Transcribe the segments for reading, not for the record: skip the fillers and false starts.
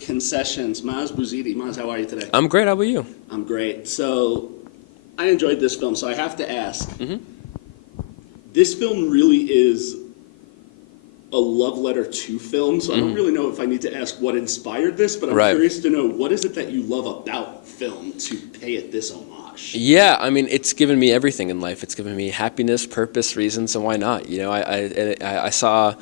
with Concessions, Mas Bouzidi. Mas, how are you today? I'm great. How about you? I'm great. So, I enjoyed this film, so I have to ask. This film really is a love letter to film, so I don't really know if I need to ask what inspired this, but I'm curious to know, what is it that you love about film to pay it this homage? Yeah, I mean, it's given me everything in life. It's given me happiness, purpose, reasons, and why not? You know, I saw.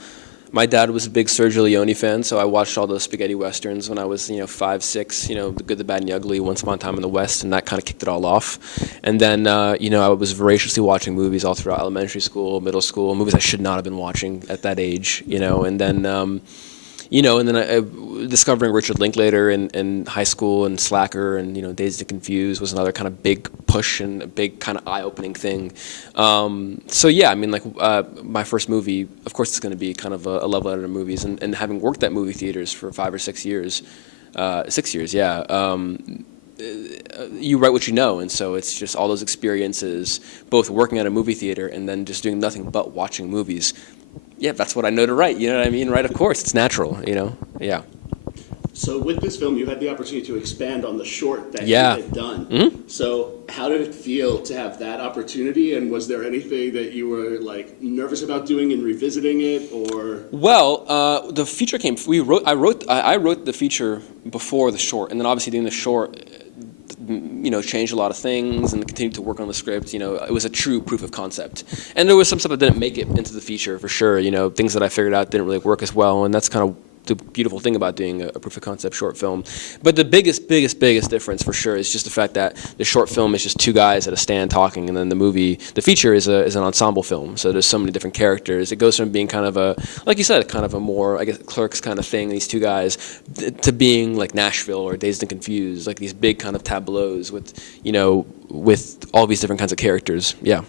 My dad was a big Sergio Leone fan, so I watched all those spaghetti westerns when I was, 5, 6, The Good, the Bad, and the Ugly, Once Upon a Time in the West, and that kind of kicked it all off. And then, I was voraciously watching movies all throughout elementary school, middle school, movies I should not have been watching at that age, and then, discovering Richard Linklater in high school and Slacker and, Dazed and Confused was another kind of big push and a big kind of eye-opening thing. My first movie, of course, it's going to be kind of a love letter to movies. And having worked at movie theaters for 5 or 6 years, 6 years, you write what you know, and so it's just all those experiences, both working at a movie theater and then just doing nothing but watching movies. Yeah, that's what I know to write, you know what I mean? Right, of course, it's natural, yeah. So with this film, you had the opportunity to expand on the short that you had done. So how did it feel to have that opportunity, and was there anything that you were, nervous about doing and revisiting it, or? Well, the feature came, I wrote the feature before the short, and then obviously doing the short, changed a lot of things and continued to work on the script. It was a true proof of concept. And there was some stuff that didn't make it into the feature for sure. Things that I figured out didn't really work as well, and that's kind of the beautiful thing about doing a proof of concept short film. But the biggest difference for sure is just the fact that the short film is just two guys at a stand talking, and then the feature is an ensemble film. So there's so many different characters. It goes from being kind of like you said, kind of a more, I guess, Clerks kind of thing, these two guys, to being like Nashville or Dazed and Confused, like these big kind of tableaus with all these different kinds of characters. Yeah.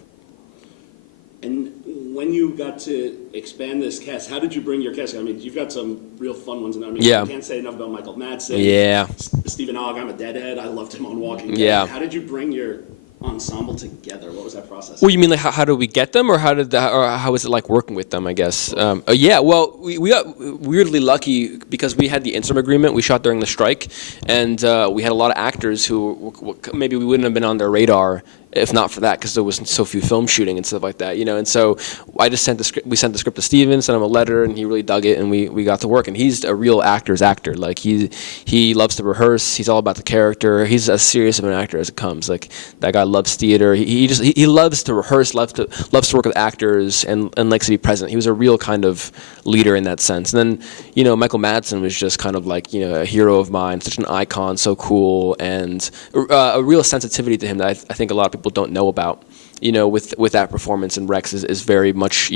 And when you got to expand this cast, how did you bring your cast? I mean, you've got some real fun ones in there. I mean, you can't say enough about Michael Madsen. Yeah. Stephen Ogg, I'm a Deadhead. I loved him on Walking Dead. Yeah. How did you bring your ensemble together? What was that process? Well, you mean like how did we get them, or how was it like working with them? I guess. Well, we got weirdly lucky because we had the interim agreement. We shot during the strike, and we had a lot of actors who maybe we wouldn't have been on their radar if not for that, because there was so few film shooting and stuff like that, And so I just sent the script. We sent the script to Steven, sent him a letter, and he really dug it, and we got to work. And he's a real actor's actor. Like he loves to rehearse. He's all about the character. He's as serious of an actor as it comes. Like that guy loves theater. He loves to rehearse. Loves to work with actors and likes to be present. He was a real kind of leader in that sense. And then Michael Madsen was just kind of like a hero of mine, such an icon, so cool, and a real sensitivity to him that I think a lot of people don't know about, with that performance. And Rex is very much,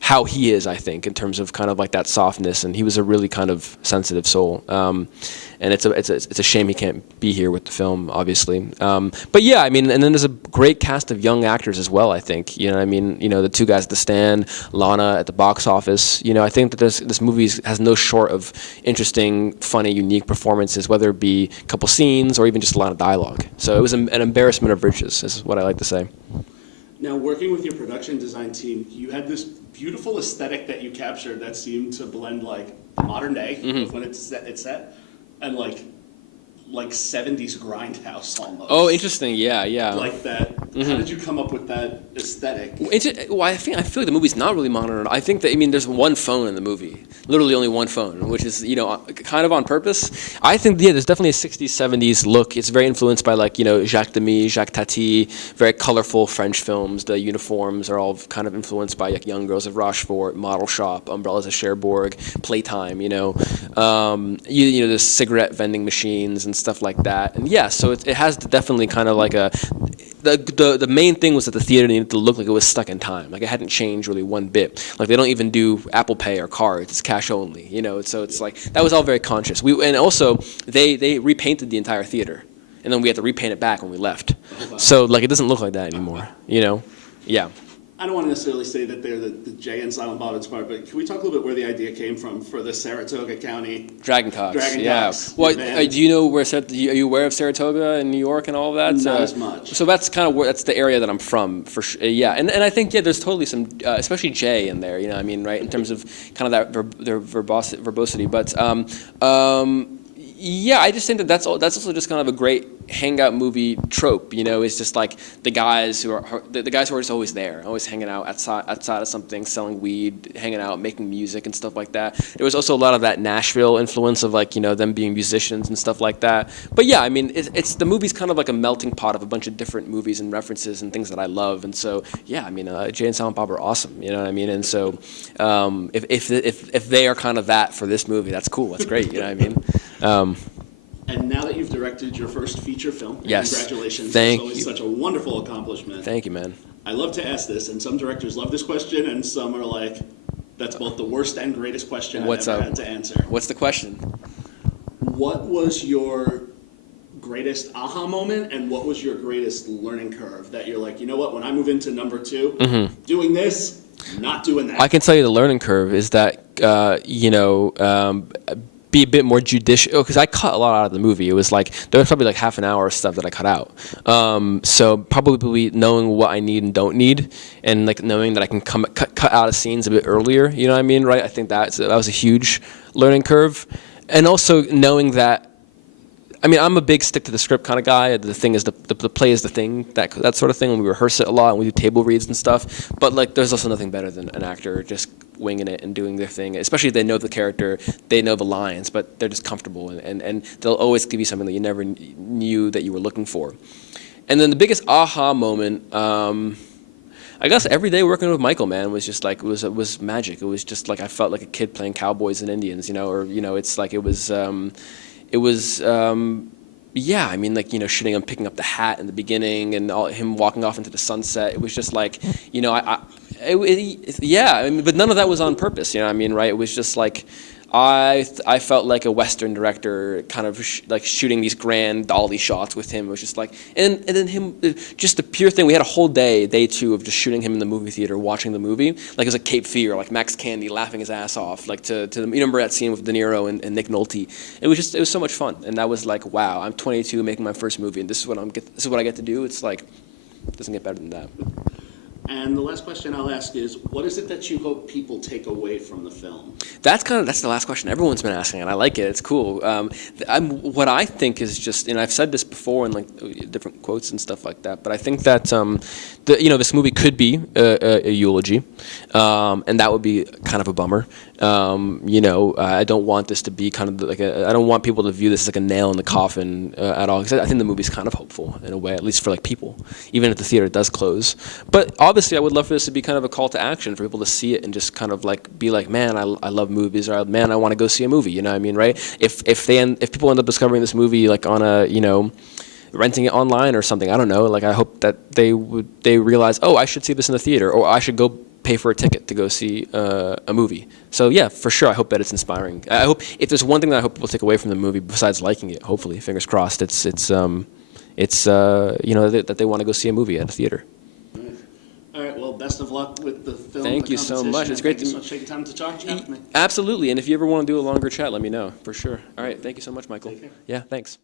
how he is, I think, in terms of kind of like that softness. And he was a really kind of sensitive soul. And it's a shame he can't be here with the film, obviously. But yeah, I mean, and then there's a great cast of young actors as well, I think. The two guys at the stand, Lana at the box office. I think that this movie has no short of interesting, funny, unique performances, whether it be a couple scenes or even just a lot of dialogue. So it was an embarrassment of riches, is what I like to say. Now, working with your production design team, you had this beautiful aesthetic that you captured that seemed to blend like the modern day when it's set, and like 70s grindhouse almost. Oh, interesting. Yeah. Like that. How did you come up with that aesthetic? Well, I feel like the movie's not really modern. I think that, there's one phone in the movie, literally only one phone, which is, kind of on purpose. I think, there's definitely a 60s, 70s look. It's very influenced by Jacques Demy, Jacques Tati, very colorful French films. The uniforms are all kind of influenced by Young Girls of Rochefort, Model Shop, Umbrellas of Cherbourg, Playtime, the cigarette vending machines and stuff like that. And yeah, so it has definitely kind of like the main thing was that the theater needed to look like it was stuck in time. Like it hadn't changed really one bit. Like they don't even do Apple Pay or cards. It's cash only, So it's like, that was all very conscious. And also they repainted the entire theater, and then we had to repaint it back when we left. So like it doesn't look like that anymore, Yeah. I don't want to necessarily say that they're the Jay and Silent Bob inspired, but can we talk a little bit where the idea came from for the Saratoga County Dragon Cocks. yeah. Well, do you know where? Are you aware of Saratoga and New York and all of that? Not as much. So that's kind of where that's the area that I'm from, for sure. Yeah, and I think there's totally some, especially Jay in there. You know, what I mean, right, in terms of kind of that their verbosity, but. Yeah, I just think that's also just kind of a great hangout movie trope. You know, it's just like the guys who are just always there, always hanging out outside of something, selling weed, hanging out, making music and stuff like that. There was also a lot of that Nashville influence of like, you know, them being musicians and stuff like that. But yeah, I mean, it's the movie's kind of like a melting pot of a bunch of different movies and references and things that I love. And so yeah, I mean, Jay and Silent Bob are awesome. You know what I mean? And so if they are kind of that for this movie, that's cool. That's great. You know what I mean? And now that you've directed your first feature film, yes, congratulations. Thank it's always you. Such a wonderful accomplishment. Thank you, man. I love to ask this, and some directors love this question, and some are like, that's both the worst and greatest question I've ever had to answer. What's the question? What was your greatest aha moment, and what was your greatest learning curve that you're like, you know what, when I move into number 2, doing this, not doing that? I can tell you the learning curve is that, be a bit more judicious, because I cut a lot out of the movie. It was like, there was probably like half an hour of stuff that I cut out. So probably knowing what I need and don't need, and like knowing that I can cut out of scenes a bit earlier, you know what I mean, right? I think that was a huge learning curve. And also knowing that, I mean, I'm a big stick to the script kind of guy. The thing is, the play is the thing, that sort of thing. When we rehearse it a lot and we do table reads and stuff. But like, there's also nothing better than an actor just winging it and doing their thing. Especially if they know the character, they know the lines, but they're just comfortable, and they'll always give you something that you never knew that you were looking for. And then the biggest aha moment, I guess every day working with Michael, man, was just like, it was magic. It was just like I felt like a kid playing cowboys and Indians, you know, or you know, it's like it was. Yeah, I mean, like, you know, shooting him picking up the hat in the beginning and him walking off into the sunset. It was just like, you know, yeah, I mean, but none of that was on purpose, you know what I mean, right? It was just like, I felt like a Western director kind of like shooting these grand dolly shots with him. It was just like, and then him, just the pure thing. We had a whole day 2 of just shooting him in the movie theater, watching the movie. Like it was like Cape Fear, like Max Candy laughing his ass off, like to you remember that scene with De Niro and Nick Nolte. It was so much fun. And that was like, wow, I'm 22 making my first movie, and this is what I get to do. It's like, it doesn't get better than that. And the last question I'll ask is, what is it that you hope people take away from the film? That's the last question everyone's been asking, and I like it. It's cool. What I think is just, and I've said this before in like different quotes and stuff like that, but I think that this movie could be a eulogy, and that would be kind of a bummer. I don't want this to be kind of like I don't want people to view this as like a nail in the coffin at all, because I think the movie's kind of hopeful in a way, at least for like people, even if the theater does close. But obviously, I would love for this to be kind of a call to action for people to see it and just kind of like be like, man, I love movies, or man, I want to go see a movie. You know what I mean, right? If people end up discovering this movie like on a, you know, renting it online or something, I don't know. Like I hope that they realize, oh, I should see this in the theater, or I should go pay for a ticket to go see a movie. So yeah, for sure, I hope that it's inspiring. I hope if there's one thing that I hope people take away from the movie besides liking it, hopefully, fingers crossed, it's that they want to go see a movie at a theater. All right. Well, best of luck with the film. Thank you so much. It's great to taking time to talk with me. Absolutely, and if you ever want to do a longer chat, let me know for sure. All right, thank you so much, Michael. Take care. Yeah, thanks.